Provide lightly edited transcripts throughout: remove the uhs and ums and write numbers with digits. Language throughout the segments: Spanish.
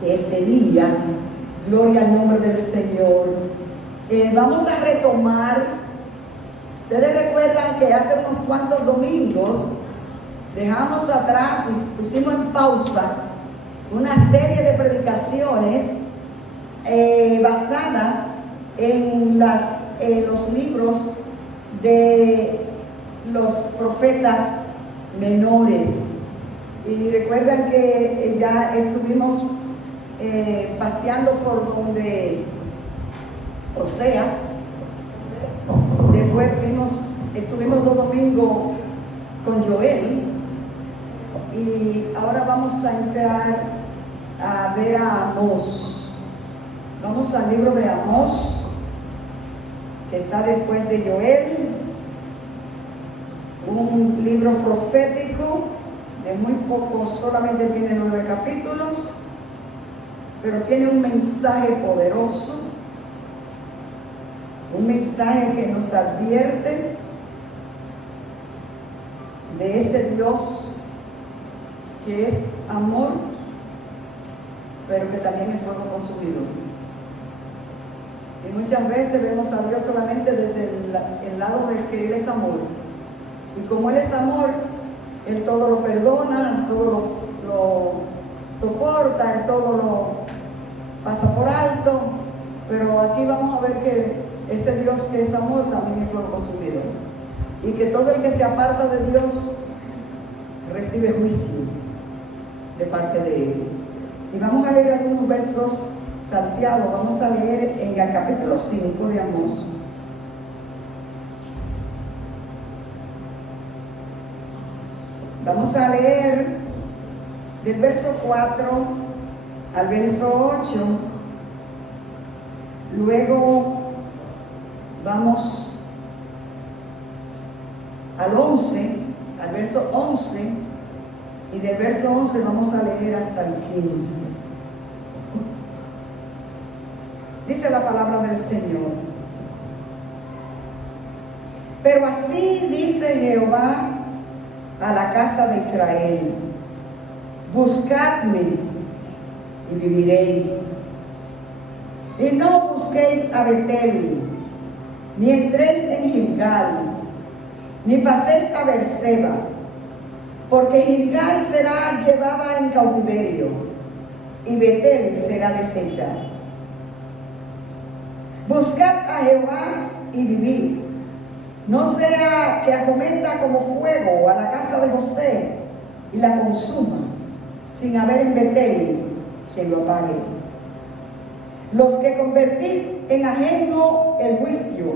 de este día. Gloria al nombre del Señor. Vamos a retomar. Ustedes recuerdan que hace unos cuantos domingos dejamos atrás y pusimos en pausa una serie de predicaciones basadas en los libros de los profetas menores. Y recuerdan que ya estuvimos paseando por donde Oseas. Después estuvimos 2 domingos con Joel. Y ahora vamos a entrar a ver a Amós. Vamos al libro de Amós, que está después de Joel. Un libro profético de muy poco, solamente tiene 9 capítulos, pero tiene un mensaje poderoso, un mensaje que nos advierte de ese Dios que es amor, pero que también es fuego consumidor. Y muchas veces vemos a Dios solamente desde el lado del que Él es amor. Y como Él es amor, Él todo lo perdona, todo lo soporta, Él todo lo pasa por alto. Pero aquí vamos a ver que ese Dios que es amor también es fuego consumidor. Y que todo el que se aparta de Dios recibe juicio de parte de Él. Y vamos a leer algunos versos salteados. Vamos a leer en el capítulo 5 de Amós. Vamos a leer del verso 4 al verso 8. Luego vamos al 11, al verso 11, y del verso 11 vamos a leer hasta el 15. Dice la palabra del Señor: pero así dice Jehová a la casa de Israel: buscadme y viviréis, y no busquéis a Betel, ni entréis en Gilgal, ni paséis a Berseba, porque Gilgal será llevada en cautiverio, y Betel será deshecha. Buscad a Jehová y vivid, no sea que acometa como fuego a la casa de José y la consuma, sin haber en Betel quien lo apague. Los que convertís en ajeno el juicio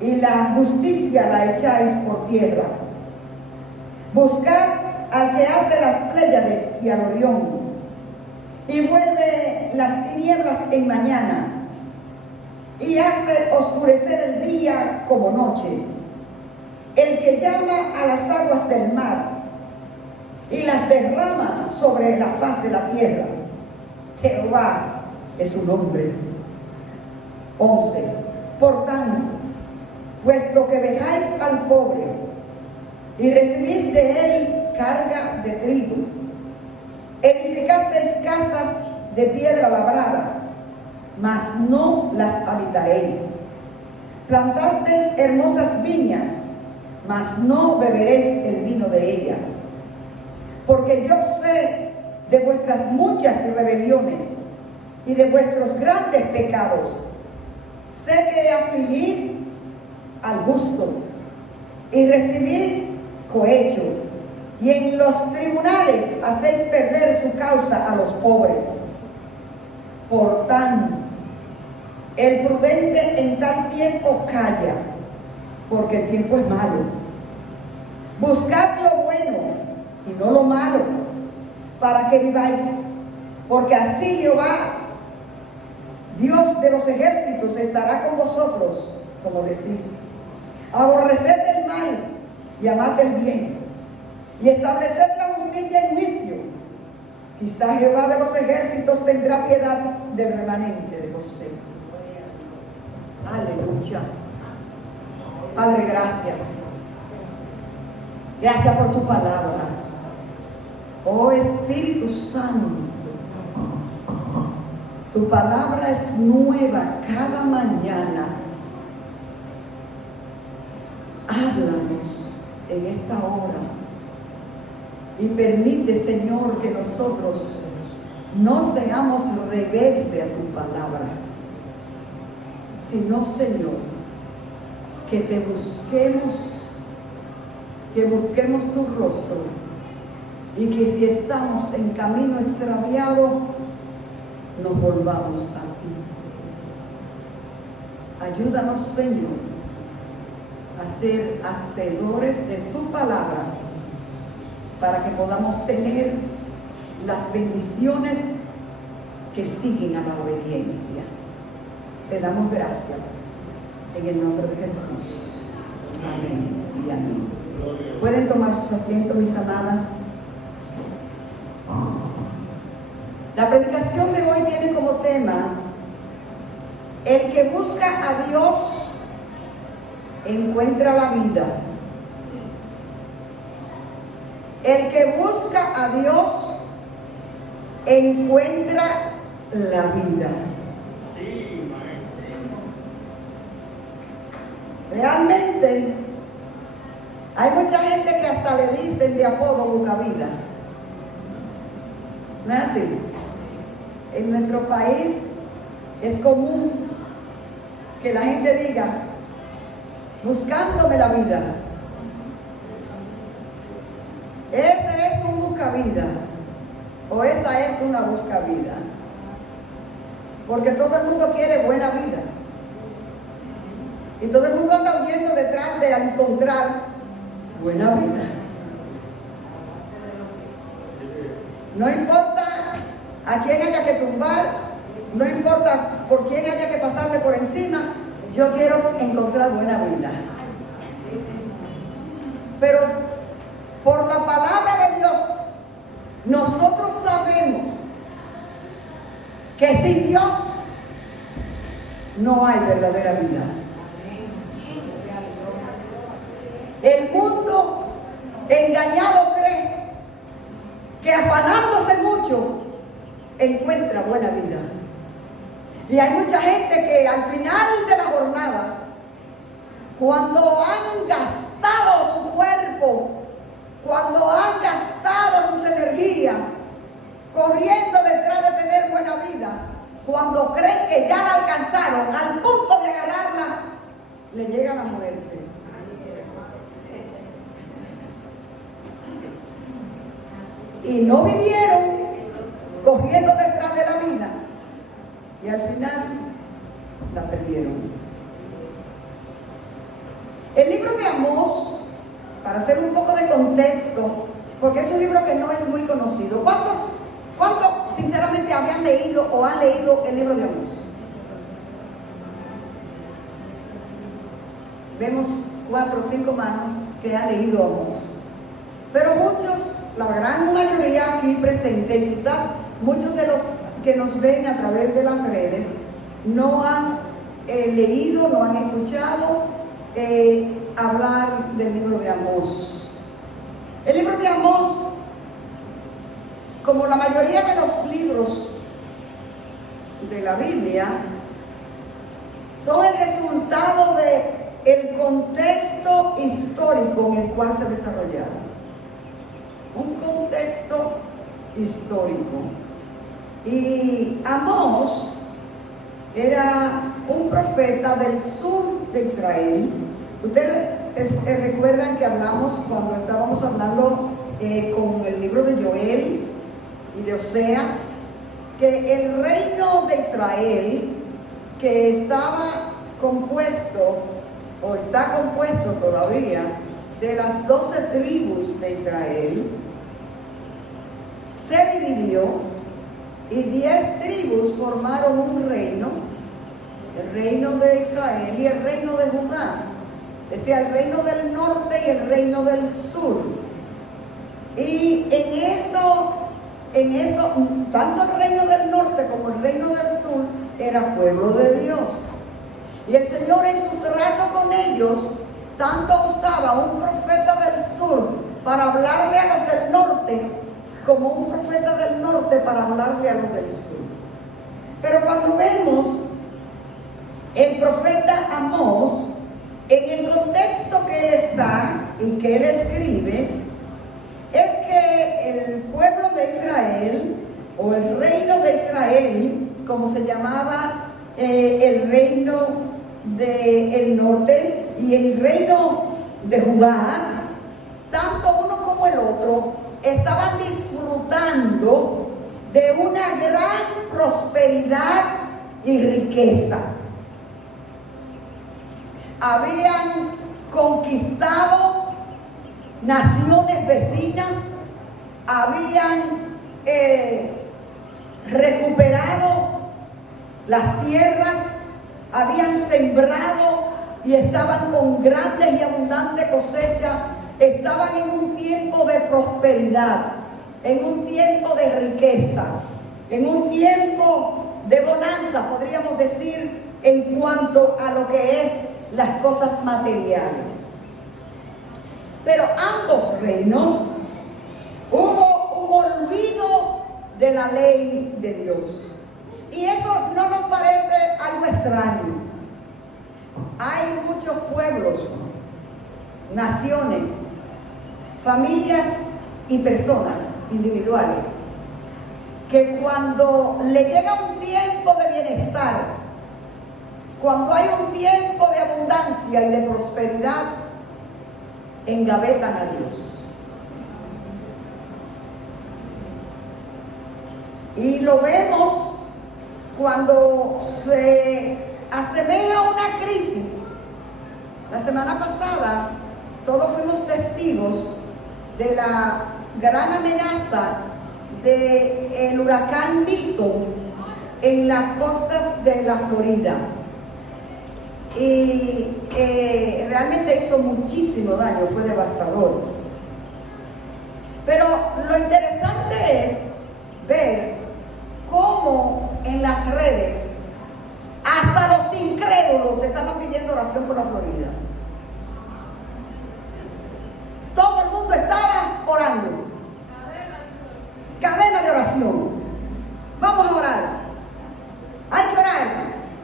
y la justicia la echáis por tierra. Buscad al que hace las Pléyades y al Orión, y vuelve las tinieblas en mañana, y hace oscurecer el día como noche, el que llama a las aguas del mar y las derrama sobre la faz de la tierra. Jehová es su nombre. 11. Por tanto, puesto que vejáis al pobre y recibís de él carga de trigo, edificasteis casas de piedra labrada, mas no las habitaréis. Plantasteis hermosas viñas, mas no beberéis el vino de ellas. Porque yo sé de vuestras muchas rebeliones y de vuestros grandes pecados. Sé que afligís al justo y recibís cohecho, y en los tribunales hacéis perder su causa a los pobres. Por tanto, el prudente en tal tiempo calla, porque el tiempo es malo. Buscad lo bueno y no lo malo, para que viváis, porque así Jehová, Dios de los ejércitos, estará con vosotros, como decís. Aborreced el mal y amad el bien, y estableced la justicia en juicio. Quizá Jehová de los ejércitos tendrá piedad del remanente de José. Aleluya. Padre, gracias. Gracias por tu palabra. Oh Espíritu Santo, Tu palabra es nueva cada mañana. Háblanos en esta hora y permite, Señor, que nosotros no seamos rebeldes a tu palabra, sino, Señor, que te busquemos, que busquemos tu rostro, y que si estamos en camino extraviado, nos volvamos a ti. Ayúdanos, Señor, a ser hacedores de tu palabra, para que podamos tener las bendiciones que siguen a la obediencia. Te damos gracias en el nombre de Jesús. Amén y amén. Pueden tomar sus asientos, mis amadas. La predicación de hoy tiene como tema: el que busca a Dios encuentra la vida. El que busca a Dios encuentra la vida. Realmente hay mucha gente que hasta le dicen de apodo Buscavida. ¿No es así? En nuestro país es común que la gente diga: buscándome la vida. Ese es un buscavida, o esa es una buscavida, porque todo el mundo quiere buena vida, y todo el mundo anda huyendo detrás de encontrar buena vida. No importa a quién haya que tumbar, no importa por quién haya que pasarle por encima, yo quiero encontrar buena vida. Pero por la palabra de Dios, nosotros sabemos que sin Dios no hay verdadera vida. El mundo engañado cree que afanándose mucho encuentra buena vida. Y hay mucha gente que al final de la jornada, cuando han gastado su cuerpo, cuando han gastado sus energías corriendo detrás de tener buena vida, cuando creen que ya la alcanzaron al punto de agarrarla, le llega la muerte. Y no vivieron corriendo detrás de la vida, y al final la perdieron. El libro de Amós, para hacer un poco de contexto, porque es un libro que no es muy conocido. ¿Cuántos sinceramente habían leído o han leído el libro de Amós? Vemos 4 o 5 manos que han leído Amós. Pero muchos, la gran mayoría aquí presente, quizás muchos de los que nos ven a través de las redes, no han leído, no han escuchado hablar del libro de Amós. El libro de Amós, como la mayoría de los libros de la Biblia, son el resultado del contexto histórico en el cual se desarrollaron. Un contexto histórico. Y Amós era un profeta del sur de Israel. Ustedes recuerdan que hablamos cuando estábamos hablando con el libro de Joel y de Oseas, que el reino de Israel, que estaba compuesto o está compuesto todavía de las 12 tribus de Israel, se dividió y 10 tribus formaron un reino, el reino de Israel y el reino de Judá, decía el reino del norte y el reino del sur. Y en eso, tanto el reino del norte como el reino del sur era pueblo de Dios. Y el Señor en su trato con ellos, tanto usaba un profeta del sur para hablarle a los del norte, como un profeta del norte para hablarle a los del sur. Pero cuando vemos el profeta Amós, en el contexto que él está y que él escribe, es que el pueblo de Israel, o el reino de Israel, como se llamaba el reino del norte y el reino de Judá, tanto uno como el otro estaban disfrutando de una gran prosperidad y riqueza. Habían conquistado naciones vecinas, habían recuperado las tierras, habían sembrado y estaban con grandes y abundantes cosechas, estaban en un tiempo de prosperidad, en un tiempo de riqueza, en un tiempo de bonanza, podríamos decir, en cuanto a lo que es las cosas materiales. Pero ambos reinos hubo un olvido de la ley de Dios. Y eso no nos parece algo extraño. Hay muchos pueblos, naciones, familias y personas individuales que cuando le llega un tiempo de bienestar, cuando hay un tiempo de abundancia y de prosperidad, engavetan a Dios. Y lo vemos cuando se asemeja a una crisis. La semana pasada todos fuimos testigos de la gran amenaza del huracán Milton en las costas de la Florida. Y realmente hizo muchísimo daño, fue devastador. Pero lo interesante es ver cómo en las redes hasta los incrédulos estaban pidiendo oración por la Florida. Todo el mundo estaba orando. Cadena de oración. Vamos a orar. Hay que orar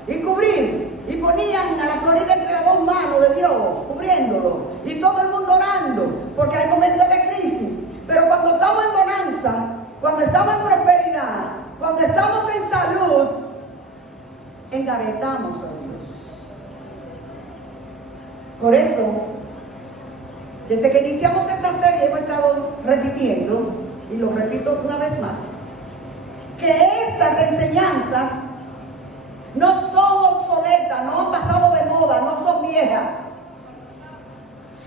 y cubrir. Y ponían a la Florida entre las dos manos de Dios, cubriéndolo. Y todo el mundo orando, porque hay momentos de crisis. Pero cuando estamos en bonanza, cuando estamos en prosperidad, cuando estamos en salud, engavetamos a Dios. Por eso, desde que iniciamos esta serie hemos estado repitiendo, y lo repito una vez más, que estas enseñanzas no son obsoletas, no han pasado de moda, no son viejas.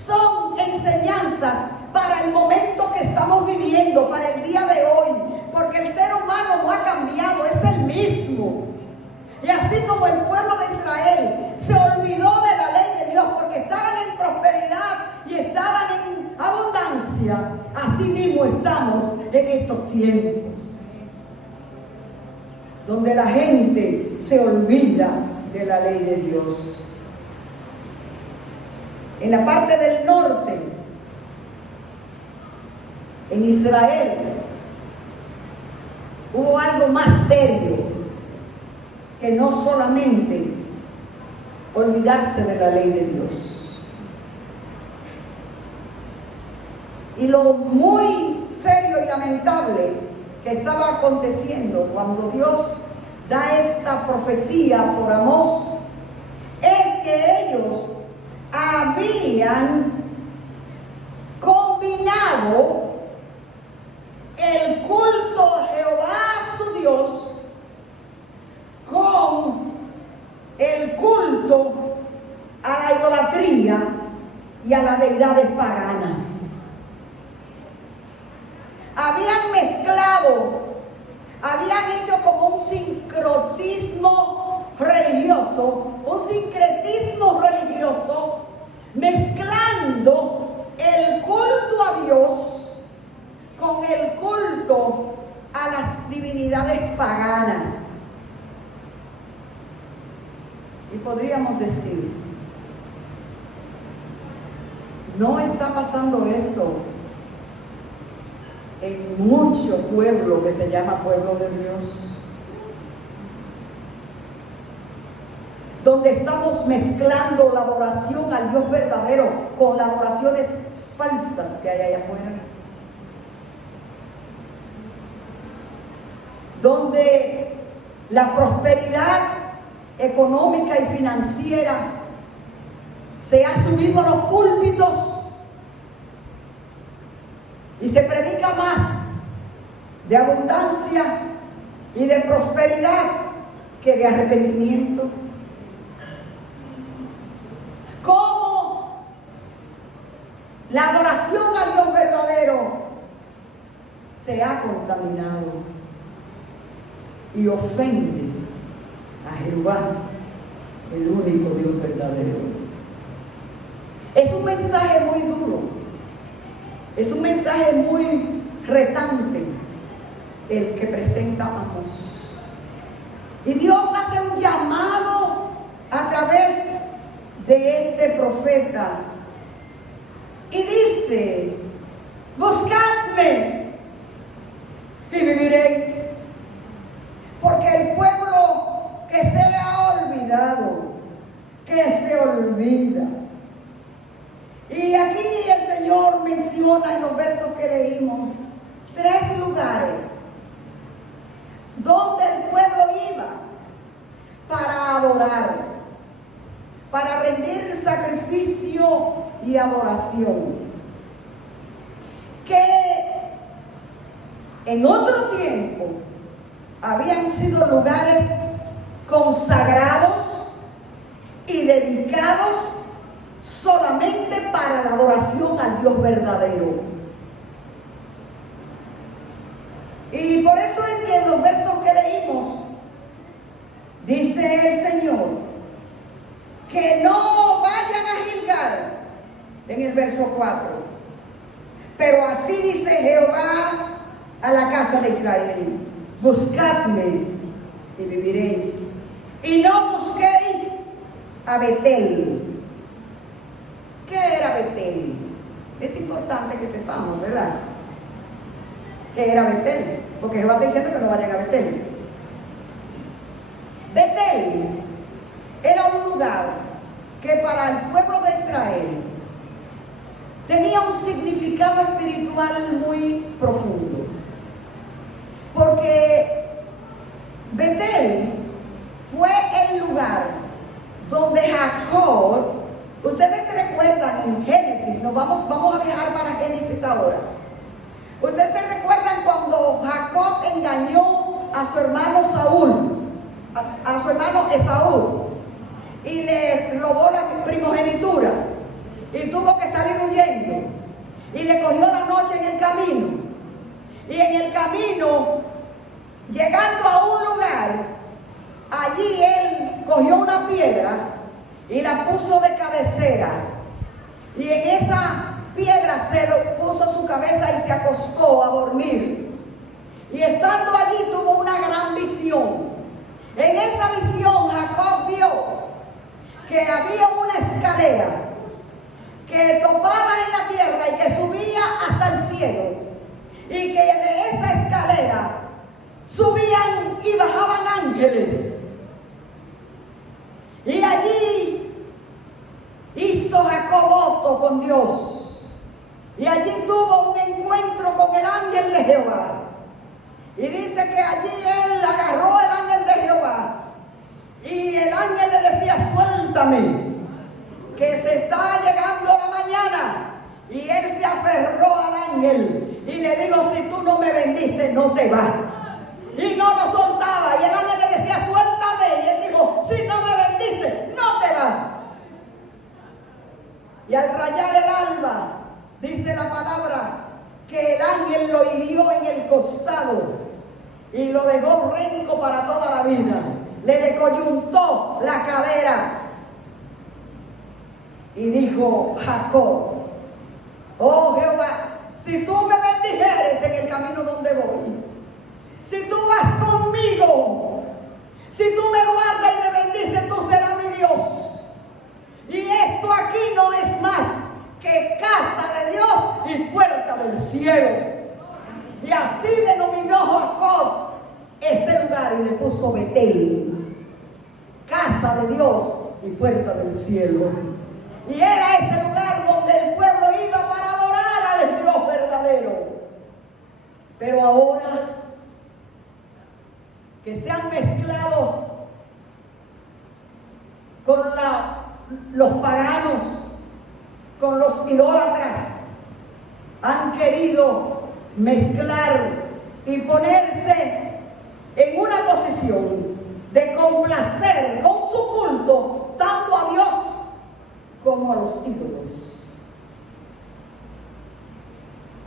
Son enseñanzas para el momento que estamos viviendo, para el día de hoy, porque el ser humano no ha cambiado, es el mismo. Y así como el pueblo de Israel se olvidó de la ley de Dios porque estaban en prosperidad y estaban en abundancia, así mismo estamos en estos tiempos, donde la gente se olvida de la ley de Dios. En la parte del norte, en Israel, hubo algo más serio que no solamente olvidarse de la ley de Dios. Y lo muy serio y lamentable que estaba aconteciendo cuando Dios da esta profecía por Amós es que ellos habían combinado el culto a Jehová su Dios con el culto a la idolatría y a las deidades paganas. Habían mezclado, habían hecho como un sincretismo religioso, mezclando el culto a Dios con el culto a las divinidades paganas. Y podríamos decir, no está pasando eso en mucho pueblo que se llama pueblo de Dios. donde estamos mezclando la adoración al Dios verdadero con las adoraciones falsas que hay allá afuera. Donde la prosperidad económica y financiera se ha subido a los púlpitos y se predica más de abundancia y de prosperidad que de arrepentimiento. ¿Cómo la adoración al Dios verdadero se ha contaminado y ofende a Jehová, el único Dios verdadero? Es un mensaje muy duro, es un mensaje muy retante el que presenta Amós. Y Dios hace un llamado a través de este profeta y dice: buscadme y viviréis, porque el pueblo que se ha olvidado, que se olvida. Y aquí el Señor menciona en los versos que leímos 3 lugares donde el pueblo iba para adorar, para rendir sacrificio y adoración, que en otro tiempo habían sido lugares consagrados y dedicados solamente para la adoración al Dios verdadero. Y por eso es que en los versos que leímos dice el Señor que no vayan a Gilgal, en el verso 4, pero así dice Jehová a la casa de Israel: buscadme y viviréis, y no busquéis a Betel. ¿Qué era Betel? Es importante que sepamos, ¿verdad? ¿Qué era Betel? Porque Jehová está diciendo que no vayan a Betel. Betel era un lugar que para el pueblo de Israel tenía un significado espiritual muy profundo. Porque Betel fue el lugar donde Jacob, ustedes se recuerdan en Génesis, vamos a viajar para Génesis ahora. Ustedes se recuerdan cuando Jacob engañó a su hermano Saúl, a su hermano Esaú, y le robó la primogenitura y tuvo que salir huyendo, y le cogió la noche en el camino, y en el camino, llegando a un lugar, allí él cogió una piedra y la puso de cabecera, y en esa piedra se puso su cabeza y se acostó a dormir. Y estando allí tuvo una gran visión. En esa visión Jacob vio que había una escalera que topaba en la tierra y que subía hasta el cielo, y que de esa escalera subían y bajaban ángeles. Y allí hizo Jacob voto con Dios, y allí tuvo un encuentro con el ángel de Jehová. Y dice que allí él agarró el ángel de Jehová, y el ángel le decía: suéltame, que se está llegando la mañana. Y él se aferró al ángel y le dijo: si tú no me bendices, no te vas. Y no lo soltaba, y el ángel le decía: suéltame, y él dijo: si no me bendices, no te vas. Y al rayar el alba, dice la palabra que el ángel lo hirió en el costado y lo dejó renco para toda la vida. Le descoyuntó la cadera y dijo Jacob: oh Jehová, si tú me bendijeres en el camino donde voy, si tú vas conmigo, si tú me guardas y me bendices, tú serás mi Dios. Y esto aquí no es más que casa de Dios y puerta del cielo. Y así denominó Jacob ese lugar y le puso Betel. casa de Dios y puerta del cielo. Y era ese lugar donde el pueblo iba para adorar al Dios verdadero. Pero ahora que se han mezclado con los paganos, con los idólatras, han querido mezclar y ponerse en una posición de complacer con su culto tanto a Dios como a los ídolos.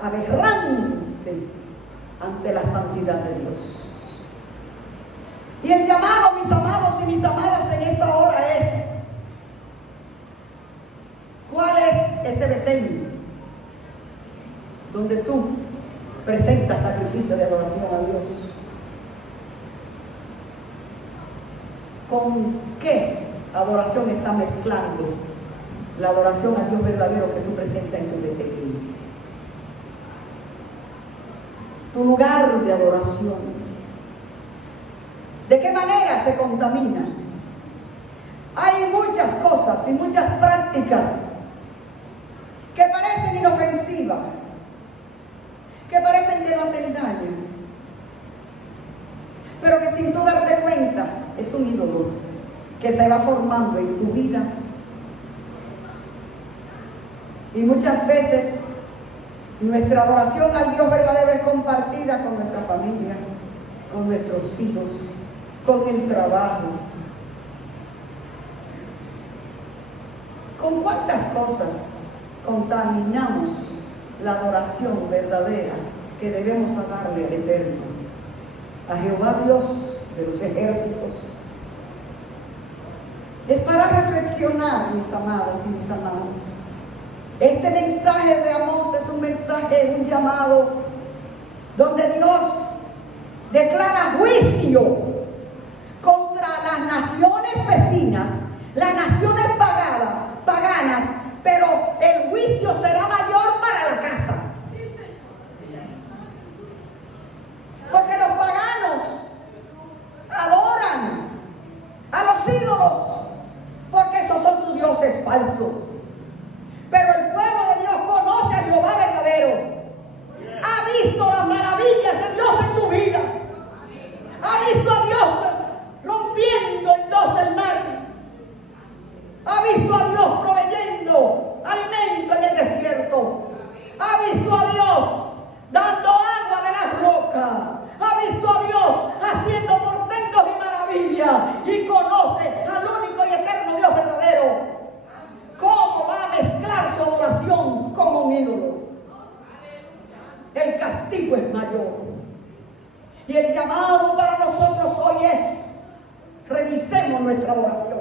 Aberrante ante la santidad de Dios. Y el llamado, mis amados y mis amadas, en esta hora es: ¿cuál es ese Betel donde tú presentas sacrificio de adoración a Dios? ¿Con qué adoración está mezclando la adoración a Dios verdadero que tú presentas en tu Betel? Tu lugar de adoración. ¿De qué manera se contamina? Hay muchas cosas y muchas prácticas que parecen inofensivas, que parecen que no hacen daño, pero que sin tú darte cuenta es un ídolo que se va formando en tu vida. Y muchas veces nuestra adoración al Dios verdadero es compartida con nuestra familia, con nuestros hijos, con el trabajo. ¿Con cuántas cosas contaminamos la adoración verdadera que debemos darle al Eterno, a Jehová Dios de los ejércitos? Es para reflexionar, mis amadas y mis amados. Este mensaje de Amós es un mensaje, un llamado, donde Dios declara juicio contra las naciones vecinas, las naciones paganas, pero el juicio será mayor para la casa. Porque los paganos adoran a los ídolos, porque esos son sus dioses falsos. Pero el pueblo de Dios conoce a Jehová verdadero. Ha visto las maravillas de Dios en su vida. Ha visto a Dios rompiendo en dos el mar. Ha visto a Dios proveyendo alimento en el desierto. Ha visto a Dios dando agua de la roca. Ha visto a Dios haciendo portentos y maravillas. Y conoce al único y eterno Dios verdadero. ¿Cómo va a mezclar su adoración con un ídolo? El castigo es mayor. Y el llamado para nosotros hoy es: revisemos nuestra adoración.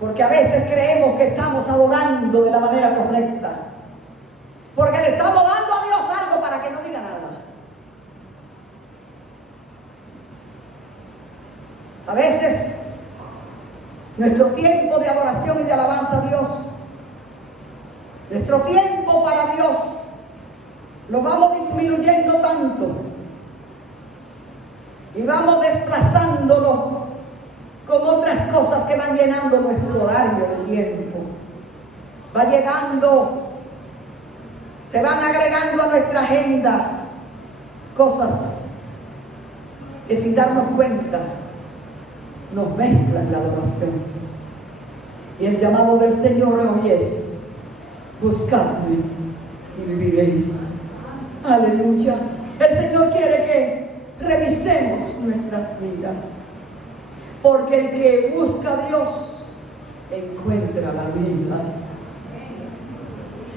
Porque a veces creemos que estamos adorando de la manera correcta, porque le estamos dando a Dios algo para que no diga nada. A veces nuestro tiempo de adoración y de alabanza a Dios, nuestro tiempo para Dios, lo vamos disminuyendo tanto y vamos desplazándolo con otras cosas que van llenando nuestro horario de tiempo. Va llegando, se van agregando a nuestra agenda cosas que sin darnos cuenta nos mezclan la adoración. Y el llamado del Señor hoy es: buscadme y viviréis. Aleluya. El Señor quiere que revisemos nuestras vidas, porque el que busca a Dios encuentra la vida.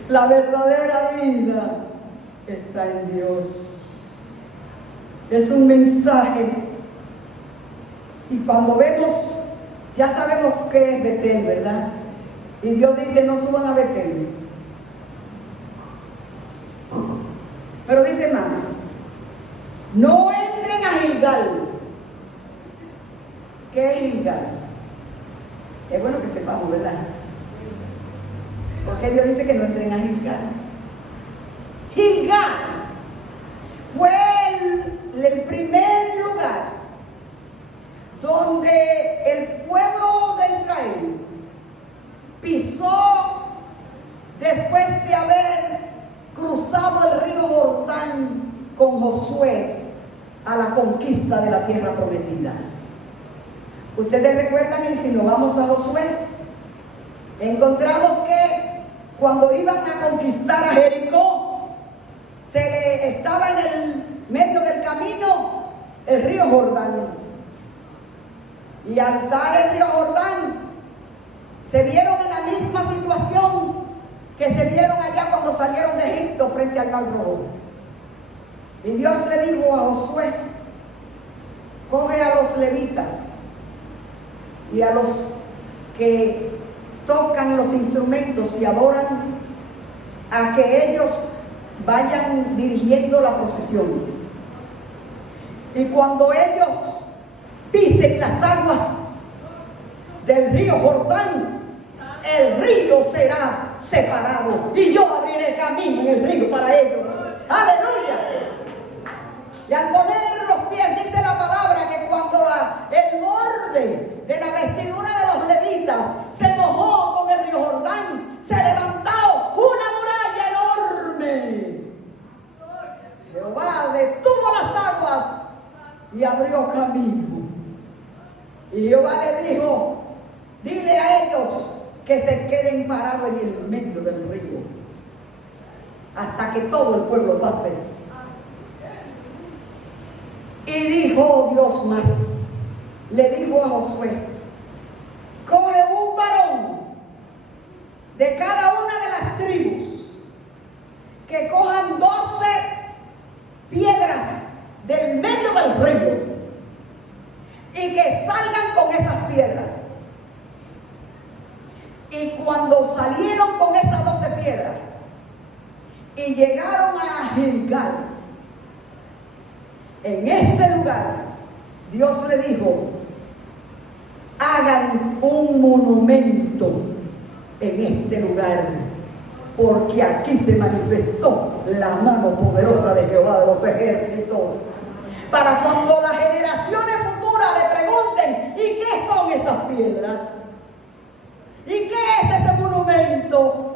La verdadera vida está en Dios. Es un mensaje. Y cuando vemos, ya sabemos qué es Betel, ¿verdad? Y Dios dice: no suban a Betel. Pero dice más: no entren a Gilgal. ¿Qué es Gilgal? Es bueno que sepamos, ¿verdad? Porque Dios dice que no entren a Gilgal. Gilgal fue el primer lugar Josué a la conquista de la tierra prometida. Ustedes recuerdan, y si nos vamos a Josué, encontramos que cuando iban a conquistar a Jericó, estaba en el medio del camino el río Jordán. Y al estar el río Jordán, se vieron en la misma situación que se vieron allá cuando salieron de Egipto frente al Mar Rojo. Y Dios le dijo a Josué: coge a los levitas y a los que tocan los instrumentos y adoran, a que ellos vayan dirigiendo la procesión. Y cuando ellos pisen las aguas del río Jordán, el río será separado y yo abriré camino en el río para ellos. ¡Aleluya! Y al poner los pies, dice la palabra que cuando el borde de la vestidura de los levitas se mojó con el río Jordán, se levantó una muralla enorme. Jehová detuvo las aguas y abrió camino. Y Jehová le dijo: dile a ellos que se queden parados en el medio del río hasta que todo el pueblo pase. Y dijo Dios más, le dijo a Josué: coge un varón de cada una de las tribus, que cojan 12 piedras del medio del río y que salgan con esas piedras. Y cuando salieron con esas 12 piedras y llegaron a Gilgal, en ese lugar Dios le dijo: hagan un monumento en este lugar, porque aquí se manifestó la mano poderosa de Jehová de los ejércitos. Para cuando las generaciones futuras le pregunten: ¿y qué son esas piedras? ¿Y qué es ese monumento?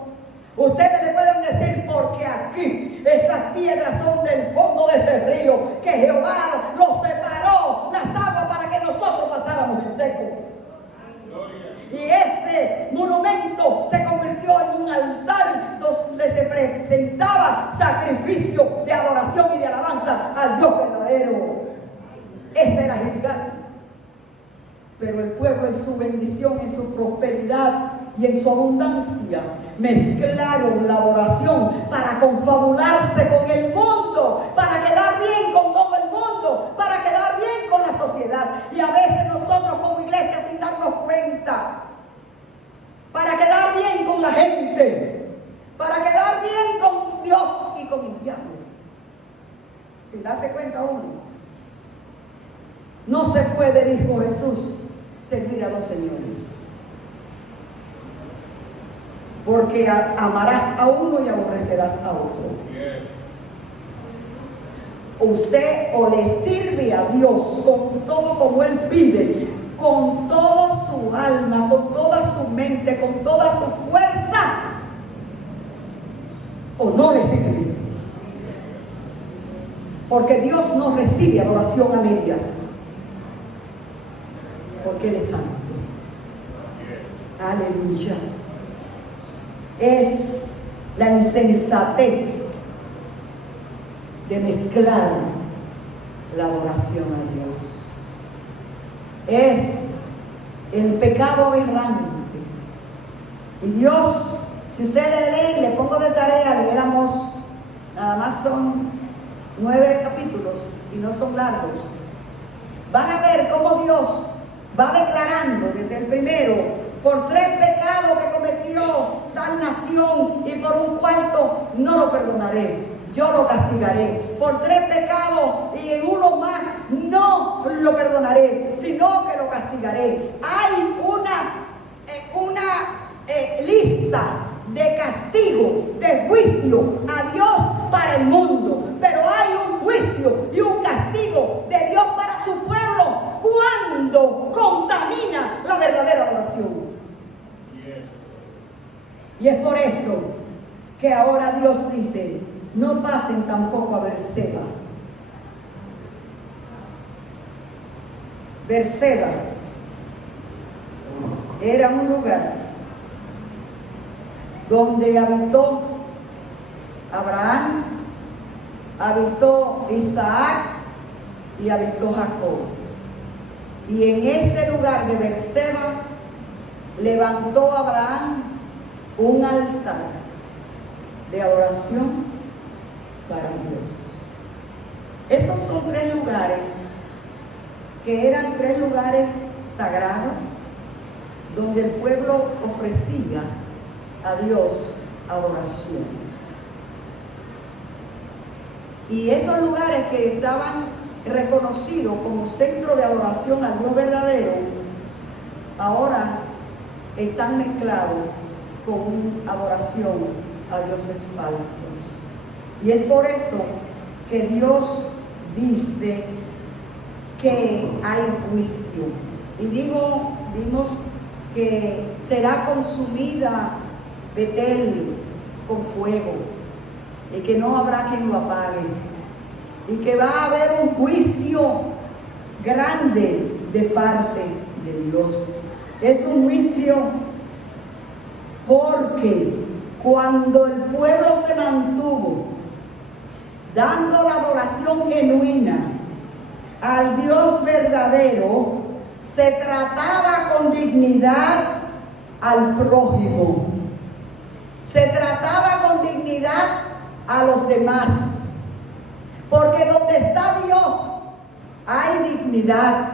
Ustedes le pueden decir: porque aquí esas piedras son del fondo de ese río, que Jehová los separó las aguas para que nosotros pasáramos en seco. Y ese monumento se convirtió en un altar donde se presentaba sacrificio de adoración y de alabanza al Dios verdadero. Ese era Gilgal. Pero el pueblo, en su bendición, en su prosperidad y en su abundancia, mezclaron la adoración para confabularse con el mundo, para quedar bien con todo el mundo, para quedar bien con la sociedad. Y a veces nosotros como iglesia, sin darnos cuenta, para quedar bien con la gente, para quedar bien con Dios y con el diablo, sin darse cuenta uno. No se puede, dijo Jesús, servir a dos señores. Porque amarás a uno y aborrecerás a otro. Usted o le sirve a Dios con todo como Él pide, con toda su alma, con toda su mente, con toda su fuerza, o no le sirve. Porque Dios no recibe adoración a medias, porque Él es santo. Aleluya. Es la insensatez de mezclar la adoración a Dios. Es el pecado aberrante. Y Dios, si ustedes leen, le pongo de tarea, leéramos, nada más son 9 capítulos y no son largos. Van a ver cómo Dios va declarando desde el primero: por 3 pecados que cometió tal nación, y por un cuarto no lo perdonaré, yo lo castigaré. Por 3 pecados y en uno más no lo perdonaré, sino que lo castigaré. Hay una lista de castigo, de juicio a Dios para el mundo, pero hay un juicio y un castigo de Dios para su pueblo cuando contamina la verdadera adoración. Y es por eso que ahora Dios dice: no pasen tampoco a Berseba, Berseba era un lugar donde habitó Abraham, habitó Isaac y habitó Jacob. Y en ese lugar de Berseba levantó Abraham un altar de adoración para Dios. Esos son 3 lugares que eran 3 lugares sagrados donde el pueblo ofrecía a Dios adoración. Y esos lugares que estaban reconocidos como centro de adoración al Dios verdadero, ahora están mezclados con adoración a dioses falsos. Y es por eso que Dios dice que hay juicio. Y vimos que será consumida Betel con fuego y que no habrá quien lo apague y que va a haber un juicio grande de parte de Dios. Es un juicio porque cuando el pueblo se mantuvo dando la adoración genuina al Dios verdadero, se trataba con dignidad al prójimo, se trataba con dignidad a los demás, porque donde está Dios hay dignidad,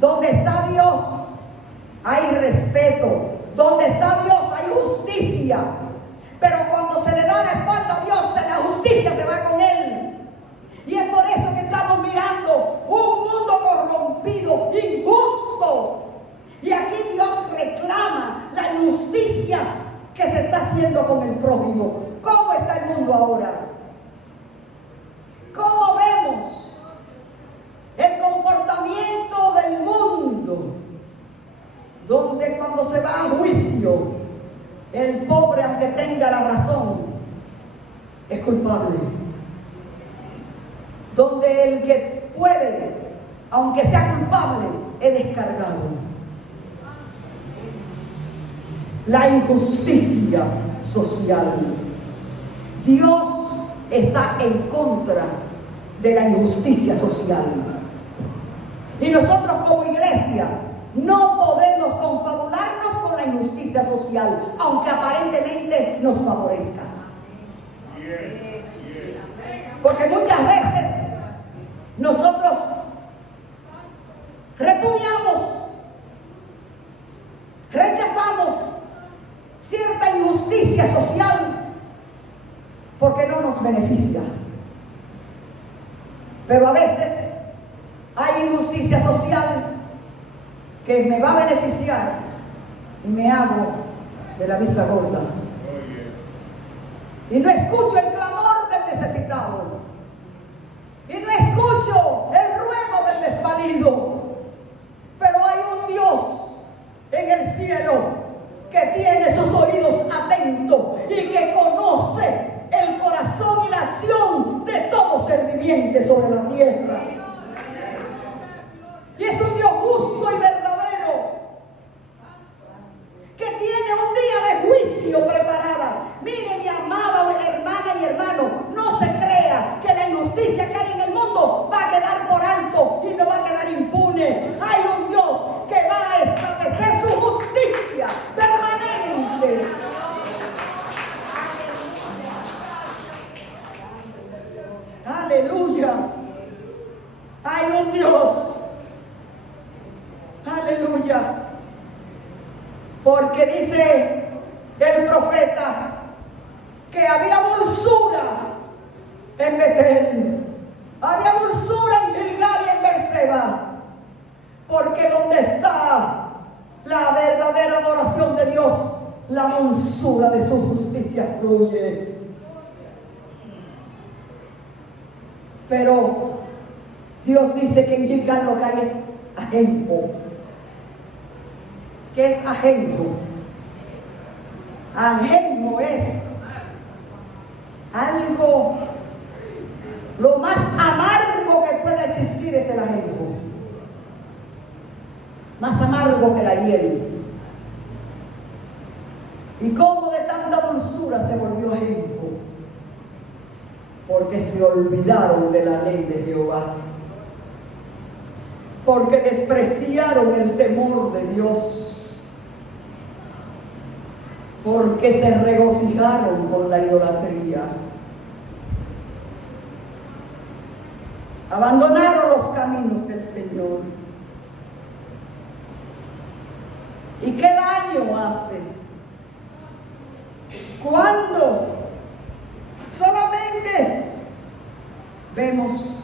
donde está Dios hay respeto, donde está Dios hay justicia. Pero cuando se le da la espalda a Dios, la justicia se va con él. Y es por eso que estamos mirando un mundo corrompido, injusto. Y aquí Dios reclama la injusticia que se está haciendo con el prójimo. ¿Cómo está el mundo ahora? ¿Cómo vemos el comportamiento del mundo? Donde cuando se va a juicio, el pobre, aunque tenga la razón, es culpable. Donde el que puede, aunque sea culpable, es descargado. La injusticia social. Dios está en contra de la injusticia social. Y nosotros como iglesia no podemos confabularnos con la injusticia social, aunque aparentemente nos favorezca. Porque muchas veces nosotros repudiamos, rechazamos cierta injusticia social porque no nos beneficia. Pero a veces hay injusticia social que me va a beneficiar y me hago de la vista gorda. Y no escucho el clamor del necesitado. Y no escucho el ruego del desvalido. Pero hay un Dios en el cielo que tiene sus oídos atentos y que conoce el corazón y la acción de todo ser viviente sobre la tierra. Y es un Dios justo y verdadero, que tiene un día de juicio preparada. Mire, mi amada hermana y hermano, no se crea que la injusticia que hay en el mundo va a quedar por alto y no va a quedar impune. Hay un Dios que va a establecer su justicia permanente. Aleluya. Hay un Dios. Aleluya. Porque dice el profeta que había dulzura en Betel, había dulzura en Gilgal y en Berseba, porque donde está la verdadera adoración de Dios, la dulzura de su justicia fluye. Pero Dios dice que en Gilgal lo que hay es ajenjo. ¿Qué es ajenjo? Ajenjo es algo, lo más amargo que pueda existir es el ajenjo. amargo que la hiel. Y cómo de tanta dulzura se volvió ajenjo, porque se olvidaron de la ley de Jehová, porque despreciaron el temor de Dios, porque se regocijaron con la idolatría. Abandonaron los caminos del Señor. ¿Y qué daño hace? Cuando solamente vemos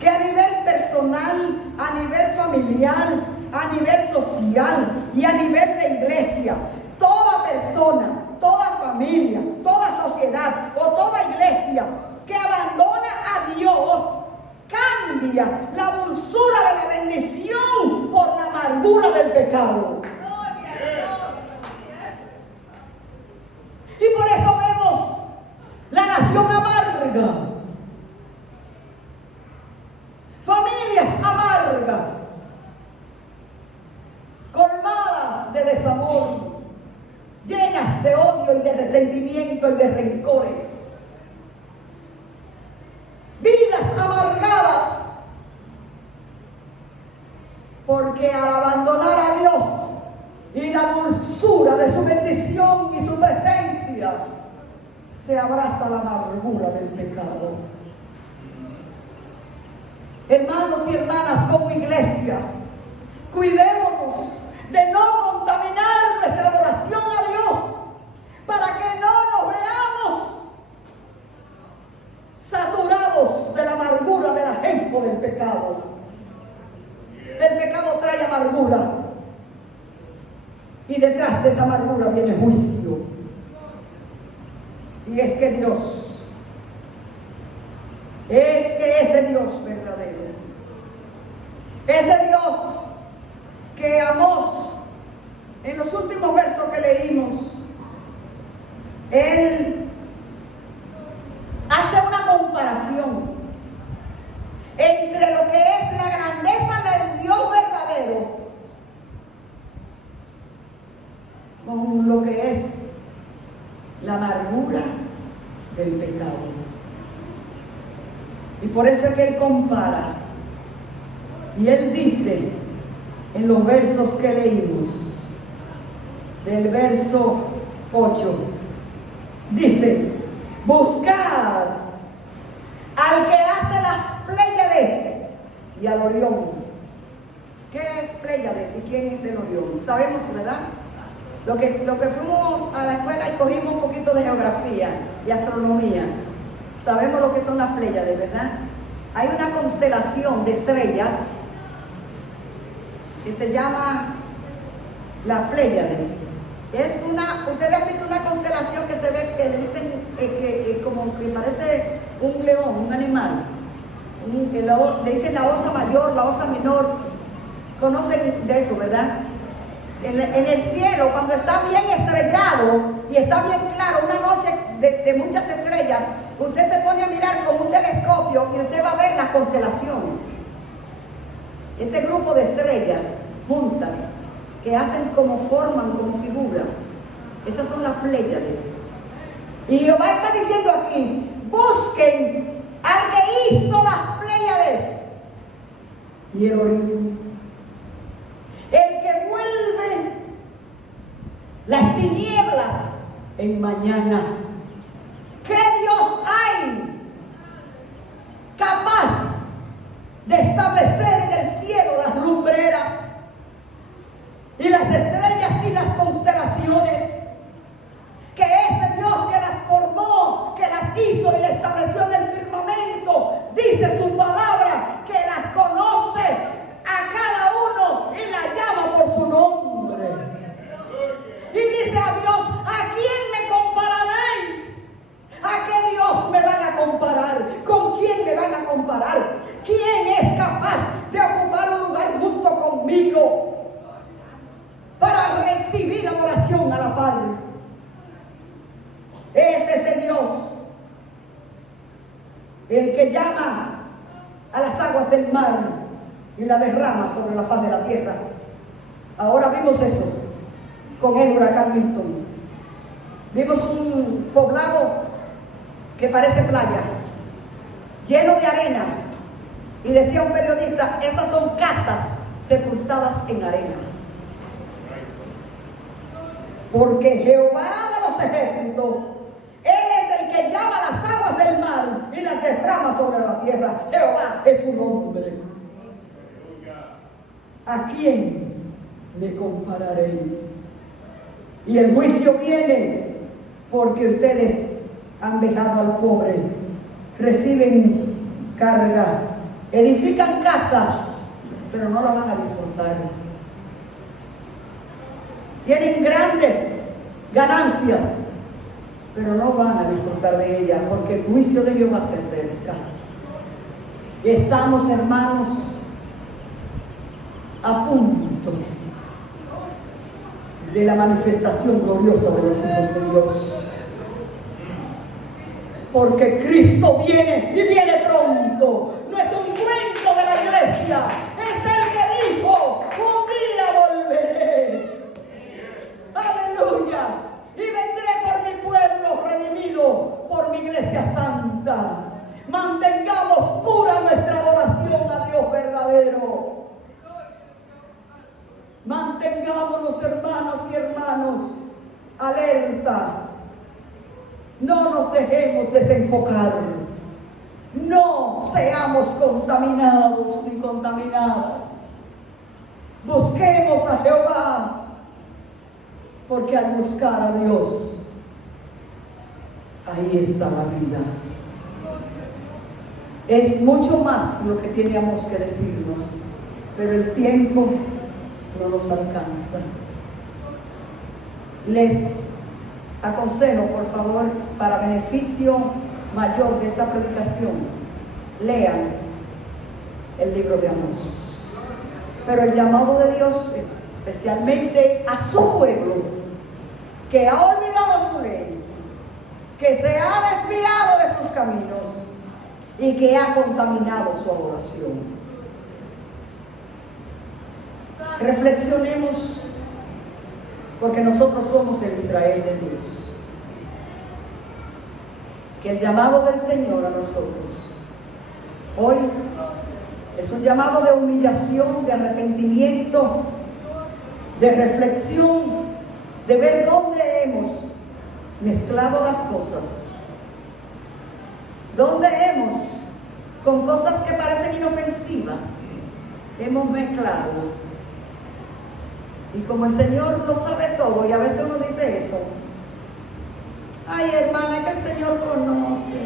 que a nivel personal, a nivel familiar, a nivel social y a nivel de iglesia, toda persona, toda familia, toda sociedad o toda iglesia que abandona a Dios cambia la dulzura de la bendición por la amargura del pecado. Y por eso vemos la nación amarga, familias amargas, colmadas de desamor, llenas de odio y de resentimiento y de rencores, vidas amargadas, porque al abandonar a Dios y la dulzura de su bendición y su presencia, se abraza la amargura del pecado. Hermanos y hermanas, como iglesia, cuidémonos de no contaminar nuestra adoración a Dios, para que no nos veamos saturados de la amargura del ajenjo del pecado. El pecado trae amargura, y detrás de esa amargura viene juicio. Y es que ese Dios verdadero, ese Dios que Amós, en los últimos versos que leímos, él hace una comparación entre lo que es la grandeza del Dios verdadero con lo que es la amargura del pecado. Y por eso es que él compara. Y él dice en los versos que leímos, del verso 8, dice: buscad al que hace las Pléyades y al Orión. ¿Qué es Pléyades y quién es el Orión? Sabemos, ¿verdad? Lo que fuimos a la escuela y cogimos un poquito de geografía y astronomía, sabemos lo que son las Pléyades, ¿verdad? Hay una constelación de estrellas que se llama las Pléyades. Ustedes han visto una constelación que se ve, que le dicen como que parece un león, un animal. Le dicen la osa mayor, la osa menor. Conocen de eso, ¿verdad? En el cielo, cuando está bien estrellado y está bien claro, una noche de muchas estrellas, usted se pone a mirar con un telescopio y usted va a ver las constelaciones. Ese grupo de estrellas juntas que forman como figura, esas son las Pléyades. Y Jehová está diciendo aquí: busquen al que hizo las Pléyades y el Orión, el que vuelve las tinieblas en mañana. ¿Qué Dios hay capaz de establecer en el cielo las lumbreras y las estrellas y las constelaciones? Que ese Dios que las formó, que las hizo y las estableció en el firmamento, dice su palabra que las conoce a cada uno y la llama por su nombre. Y dice a Dios: ¿a quién me compararéis? ¿A qué Dios me van a comparar? ¿Con quién me van a comparar? ¿Quién es capaz de ocupar un lugar junto conmigo para recibir adoración a la par? Es ese Dios el que llama a las aguas del mar y la derrama sobre la faz de la tierra. Ahora vimos eso con el huracán Milton. Vimos un poblado que parece playa, lleno de arena. Y decía un periodista, esas son casas sepultadas en arena. Porque Jehová de los ejércitos, Él es el que llama las aguas del mar y las derrama sobre la tierra. Jehová es su nombre. ¿A quién me compararéis? Y el juicio viene porque ustedes han dejado al pobre, reciben carga, edifican casas, pero no la van a disfrutar. Tienen grandes ganancias, pero no van a disfrutar de ella, porque el juicio de Jehová se acerca. Estamos, hermanos, a punto de la manifestación gloriosa de los hijos de Dios. Porque Cristo viene y viene pronto. No es un cuento de la iglesia, es el que dijo, un día volveré. Aleluya. Y vendré por mi pueblo redimido, por mi iglesia santa. Mantengamos pura nuestra adoración a Dios verdadero. Mantengámonos, hermanas y hermanos, alerta. No nos dejemos desenfocar. No seamos contaminados ni contaminadas. Busquemos a Jehová, porque al buscar a Dios, ahí está la vida. Es mucho más lo que teníamos que decirnos, pero el tiempo no nos alcanza. Les aconsejo, por favor, para beneficio mayor de esta predicación, lean el libro de Amós. Pero el llamado de Dios es especialmente a su pueblo, que ha olvidado su ley, que se ha desviado de sus caminos y que ha contaminado su adoración. Reflexionemos, porque nosotros somos el Israel de Dios. Que el llamado del Señor a nosotros hoy es un llamado de humillación, de arrepentimiento, de reflexión, de ver dónde hemos mezclado las cosas, dónde hemos, con cosas que parecen inofensivas, hemos mezclado. Y como el Señor lo sabe todo, y a veces uno dice eso, ay hermana, es que el Señor conoce.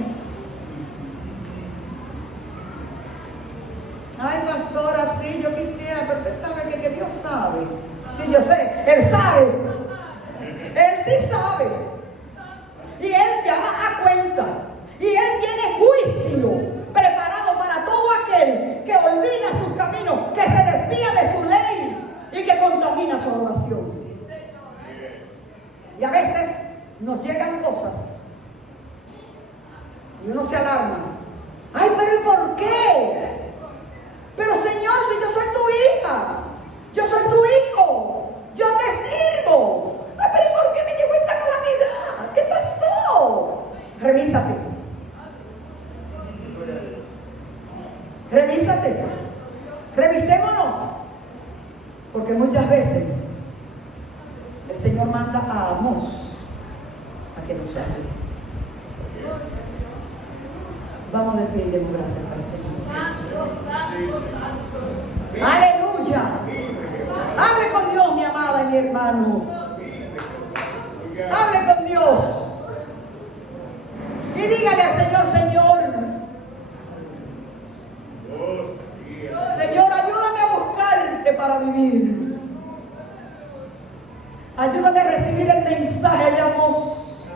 Ay pastora, sí, yo quisiera, pero usted sabe que Dios sabe. Sí, yo sé, Él sabe. Él sí sabe. Y Él llama a cuenta. Y Él tiene juicio preparado para todo aquel que olvida sus caminos, que se desvía de su ley y que contamina su oración. Y a veces nos llegan cosas y uno se alarma. Ay, pero ¿y por qué? Pero Señor, si yo soy tu hija, yo soy tu hijo, yo te sirvo. Ay, pero ¿y por qué me llegó esta calamidad? ¿Qué pasó? Revísate. Revísate. Revisémonos. Porque muchas veces el Señor manda a Amós a que nos hable. Vamos de pie y demos gracias al Señor. Aleluya. Hable con Dios, mi amada y mi hermano. Hable con Dios.